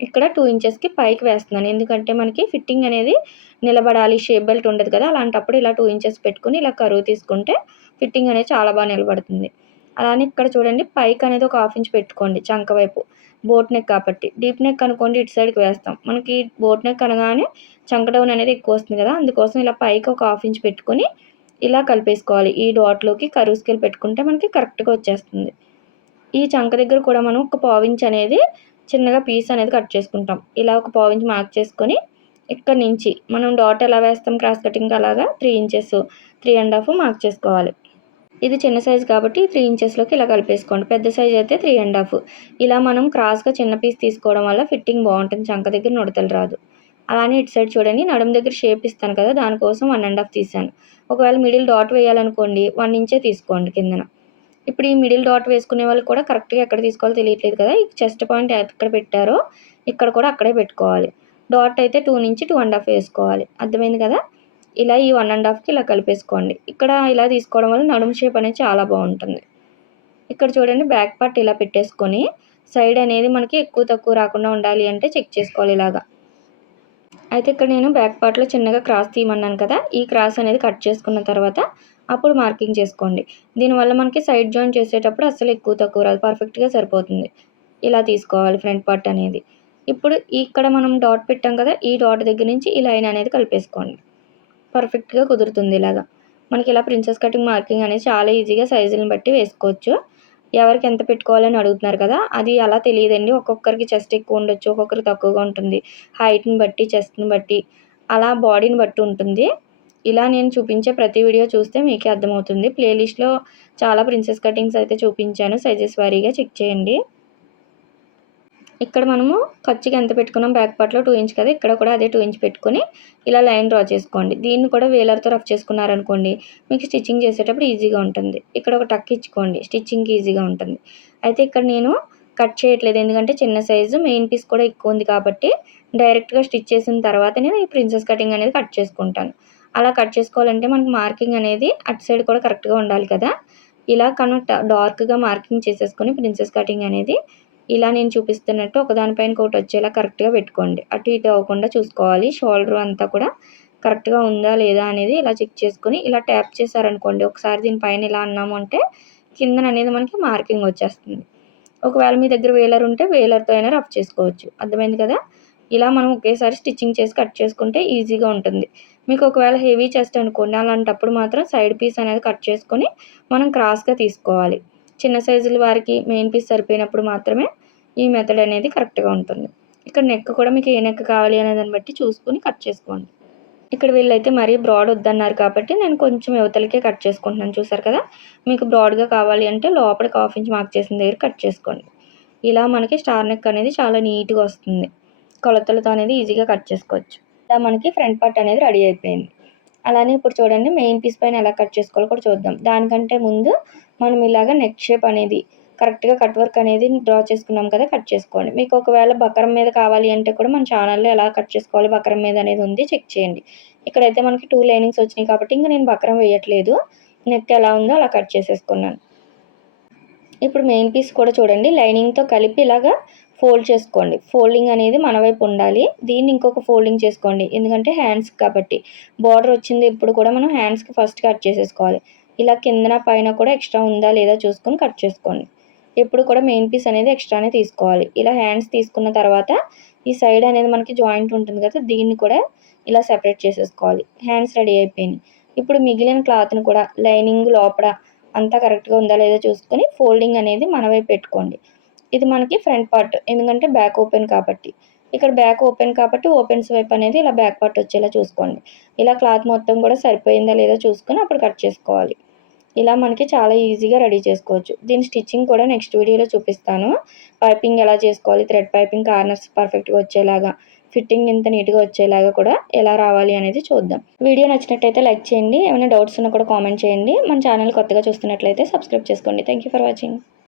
ఇక్కడ టూ ఇంచెస్కి పైకి వేస్తున్నాను. ఎందుకంటే మనకి ఫిట్టింగ్ అనేది నిలబడాలి. షేప్ బెల్ట్ ఉండదు కదా. అలాంటప్పుడు ఇలా టూ ఇంచెస్ పెట్టుకుని ఇలా కరువు తీసుకుంటే ఫిట్టింగ్ అనేది చాలా బాగా నిలబడుతుంది. అలానే ఇక్కడ చూడండి పైకి అనేది ఒక హాఫ్ ఇంచ్ పెట్టుకోండి చంక వైపు. బోట్ నెక్ కాబట్టి. డీప్ నెక్ అనుకోండి ఇటు సైడ్కి వేస్తాం. మనకి బోట్ నెక్ అనగానే చంక డౌన్ అనేది ఎక్కువ వస్తుంది కదా. అందుకోసం ఇలా పైకి ఒక హాఫ్ ఇంచ్ పెట్టుకొని ఇలా కలిపేసుకోవాలి. ఈ డాట్లోకి కరువు స్కేల్ పెట్టుకుంటే మనకి కరెక్ట్గా వచ్చేస్తుంది. ఈ చంక దగ్గర కూడా మనం ఒక పావించ్ అనేది చిన్నగా పీస్ అనేది కట్ చేసుకుంటాం. ఇలా ఒక పావు పావించ్ మార్క్ చేసుకొని ఇక్కడ నుంచి మనం డాట్ ఎలా వేస్తాం క్రాస్ కటింగ్ అలాగా three inches three and half mark చేసుకోవాలి. ఇది చిన్న సైజ్ కాబట్టి త్రీ ఇంచెస్లోకి ఇలా కలిపేసుకోండి. పెద్ద సైజ్ అయితే త్రీ అండ్ హాఫ్ ఇలా మనం క్రాస్గా చిన్న పీస్ తీసుకోవడం వల్ల ఫిట్టింగ్ బాగుంటుంది. చంక దగ్గర నుడతలు రాదు. అలానే ఇటు సైడ్ చూడండి నడుము దగ్గర షేప్ ఇస్తాను కదా దానికోసం వన్ అండ్ హాఫ్ తీసాను. ఒకవేళ మిడిల్ డాట్ వేయాలనుకోండి వన్ ఇంచే తీసుకోండి కిందన. ఇప్పుడు ఈ మిడిల్ డాట్ వేసుకునే వాళ్ళు కూడా కరెక్ట్గా ఎక్కడ తీసుకోవాలో తెలియట్లేదు కదా. ఈ చెస్ట్ పాయింట్ ఎక్కడ పెట్టారో. ఇక్కడ కూడా అక్కడే పెట్టుకోవాలి. డాట్ అయితే టూ నుంచి టూ అండ్ హాఫ్ వేసుకోవాలి. అర్థమైంది కదా? ఇలా ఈ వన్ అండ్ హాఫ్కి ఇలా కలిపేసుకోండి. ఇక్కడ ఇలా తీసుకోవడం వల్ల నడుము షేప్ అనేది చాలా బాగుంటుంది. ఇక్కడ చూడండి బ్యాక్ పార్ట్ ఇలా పెట్టేసుకొని సైడ్ అనేది మనకి ఎక్కువ తక్కువ రాకుండా ఉండాలి అంటే చెక్ చేసుకోవాలి ఇలాగా. అయితే ఇక్కడ నేను బ్యాక్ పార్ట్లో చిన్నగా క్రాస్ తీయమన్నాను కదా ఈ క్రాస్ అనేది కట్ చేసుకున్న తర్వాత అప్పుడు మార్కింగ్ చేసుకోండి. దీనివల్ల మనకి సైడ్ జాయిన్ చేసేటప్పుడు అసలు ఎక్కువ తక్కువ రాదు పర్ఫెక్ట్గా సరిపోతుంది. ఇలా తీసుకోవాలి ఫ్రంట్ పార్ట్ అనేది. ఇప్పుడు ఇక్కడ మనం డాట్ పెట్టాం కదా ఈ డాట్ దగ్గర నుంచి ఈ లైన్ అనేది కలిపేసుకోండి. పర్ఫెక్ట్గా కుదురుతుంది ఇలాగా. మనకి ఇలా ప్రిన్సెస్ కటింగ్ మార్కింగ్ అనేది చాలా ఈజీగా సైజులను బట్టి వేసుకోవచ్చు. ఎవరికి ఎంత పెట్టుకోవాలని అడుగుతున్నారు కదా అది అలా తెలియదండి. ఒక్కొక్కరికి చెస్ట్ ఎక్కువ ఉండొచ్చు ఒక్కొక్కరు తక్కువగా ఉంటుంది. హైట్ని బట్టి చెస్ట్ని బట్టి అలా బాడీని బట్టి ఉంటుంది. ఇలా నేను చూపించే ప్రతి వీడియో చూస్తే మీకే అర్థమవుతుంది. ప్లేలిస్ట్లో చాలా ప్రిన్సెస్ కటింగ్స్ అయితే చూపించాను. సైజెస్ వారీగా చెక్ చేయండి. ఇక్కడ మనము ఖర్చుకి ఎంత పెట్టుకున్నాం బ్యాక్ పార్ట్లో టూ ఇంచ్ కదా. ఇక్కడ కూడా అదే టూ ఇంచ్ పెట్టుకొని ఇలా లైన్ డ్రా చేసుకోండి. దీన్ని కూడా వేలర్తో రఫ్ చేసుకున్నారనుకోండి మీకు స్టిచ్చింగ్ చేసేటప్పుడు ఈజీగా ఉంటుంది. ఇక్కడ ఒక టక్ ఇచ్చుకోండి. స్టిచ్చింగ్కి ఈజీగా ఉంటుంది. అయితే ఇక్కడ నేను కట్ చేయట్లేదు. ఎందుకంటే చిన్న సైజు మెయిన్ పీస్ కూడా ఎక్కువ ఉంది కాబట్టి డైరెక్ట్గా స్టిచ్ చేసిన తర్వాత నేను ఈ ప్రిన్సెస్ కటింగ్ అనేది కట్ చేసుకుంటాను. అలా కట్ చేసుకోవాలంటే మనకు మార్కింగ్ అనేది అటు సైడ్ కూడా కరెక్ట్గా ఉండాలి కదా. ఇలా కను డార్క్గా మార్కింగ్ చేసేసుకొని ప్రిన్సెస్ కటింగ్ అనేది ఇలా నేను చూపిస్తున్నట్టు ఒకదానిపైన ఒకటి వచ్చేలా కరెక్ట్గా పెట్టుకోండి. అటు ఇటు అవ్వకుండా చూసుకోవాలి. షోల్డర్ అంతా కూడా కరెక్ట్గా ఉందా లేదా అనేది ఇలా చెక్ చేసుకుని ఇలా ట్యాప్ చేశారనుకోండి ఒకసారి దీనిపైన ఇలా అన్నాము అంటే కిందన అనేది మనకి మార్కింగ్ వచ్చేస్తుంది. ఒకవేళ మీ దగ్గర వేలర్ ఉంటే వేలర్తో అయినా రఫ్ చేసుకోవచ్చు. అర్థమైంది కదా? ఇలా మనం ఒకేసారి స్టిచ్చింగ్ చేసి కట్ చేసుకుంటే ఈజీగా ఉంటుంది. మీకు ఒకవేళ హెవీ చెస్ట్ అనుకోండి అలాంటప్పుడు మాత్రం సైడ్ పీస్ అనేది కట్ చేసుకొని మనం క్రాస్గా తీసుకోవాలి. చిన్న సైజుల వారికి మెయిన్ పీస్ సరిపోయినప్పుడు మాత్రమే ఈ మెథడ్ అనేది కరెక్ట్గా ఉంటుంది. ఇక్కడ నెక్ కూడా మీకు ఏ నెక్ కావాలి అనే దాన్ని బట్టి చూసుకొని కట్ చేసుకోండి. ఇక్కడ వీళ్ళైతే మరీ బ్రాడ్ వద్దన్నారు కాబట్టి నేను కొంచెం యువతలకే కట్ చేసుకుంటున్నాను. చూసారు కదా? మీకు బ్రాడ్గా కావాలి అంటే లోపలికి హాఫ్ ఇంచ్ మార్క్ చేసిన దగ్గర కట్ చేసుకోండి. ఇలా మనకి స్టార్ నెక్ అనేది చాలా నీట్గా వస్తుంది. కొలతలతో అనేది ఈజీగా కట్ చేసుకోవచ్చు. ఇలా మనకి ఫ్రంట్ పార్ట్ అనేది రెడీ అయిపోయింది. అలానే ఇప్పుడు చూడండి మెయిన్ పీస్ పైన ఎలా కట్ చేసుకోవాలో కూడా చూద్దాం. దానికంటే ముందు మనం ఇలాగ నెక్ షేప్ అనేది కరెక్ట్గా కట్ వర్క్ అనేది డ్రా చేసుకున్నాం కదా కట్ చేసుకోండి. మీకు ఒకవేళ బకరం మీద కావాలి అంటే కూడా మన ఛానల్లో ఎలా కట్ చేసుకోవాలి బకరం మీద అనేది ఉంది చెక్ చేయండి. ఇక్కడైతే మనకి టూ లైనింగ్స్ వచ్చినాయి కాబట్టి ఇంకా నేను బకరం వేయట్లేదు. నెక్ ఎలా ఉందో అలా కట్ చేసేసుకున్నాను. ఇప్పుడు మెయిన్ పీస్ కూడా చూడండి లైనింగ్తో కలిపి ఇలాగా ఫోల్డ్ చేసుకోండి. ఫోల్డింగ్ అనేది మన వైపు ఉండాలి. దీన్ని ఇంకొక ఫోల్డింగ్ చేసుకోండి. ఎందుకంటే హ్యాండ్స్ కాబట్టి. బార్డర్ వచ్చింది. ఇప్పుడు కూడా మనం హ్యాండ్స్కి ఫస్ట్ కట్ చేసేసుకోవాలి. ఇలా కిందన పైన కూడా ఎక్స్ట్రా ఉందా లేదా చూసుకొని కట్ చేసుకోండి. ఎప్పుడు కూడా మెయిన్ పీస్ అనేది ఎక్స్ట్రానే తీసుకోవాలి. ఇలా హ్యాండ్స్ తీసుకున్న తర్వాత ఈ సైడ్ అనేది మనకి జాయింట్ ఉంటుంది కదా దీన్ని కూడా ఇలా సెపరేట్ చేసేసుకోవాలి. హ్యాండ్స్ రెడీ అయిపోయినాయి. ఇప్పుడు మిగిలిన క్లాత్ని కూడా లైనింగ్ లోపల అంతా కరెక్ట్గా ఉందా లేదా చూసుకొని ఫోల్డింగ్ అనేది మన వైపు పెట్టుకోండి. ఇది మనకి ఫ్రంట్ పార్ట్ ఎందుకంటే బ్యాక్ ఓపెన్ కాబట్టి. ఇక్కడ బ్యాక్ ఓపెన్ కాబట్టి ఓపెన్స్ స్వైప్ అనేది ఇలా బ్యాక్ పార్ట్ వచ్చేలా చూసుకోండి. ఇలా క్లాత్ మొత్తం కూడా సరిపోయిందా లేదా చూసుకొని అప్పుడు కట్ చేసుకోవాలి. ఇలా మనకి చాలా ఈజీగా రెడీ చేసుకోవచ్చు. దీని స్టిచ్చింగ్ కూడా నెక్స్ట్ వీడియోలో చూపిస్తాను. పైపింగ్ ఎలా చేసుకోవాలి? థ్రెడ్ పైపింగ్ కార్నర్స్ పర్ఫెక్ట్గా వచ్చేలాగా. ఫిట్టింగ్ ఇంత నీట్గా వచ్చేలాగా కూడా ఎలా రావాలి అనేది చూద్దాం. వీడియో నచ్చినట్టయితే లైక్ చేయండి. ఏమైనా డౌట్స్ ఉన్నా కూడా కామెంట్ చేయండి. మన ఛానల్ కొత్తగా చూస్తున్నట్లయితే సబ్స్క్రైబ్ చేసుకోండి. Thank for watching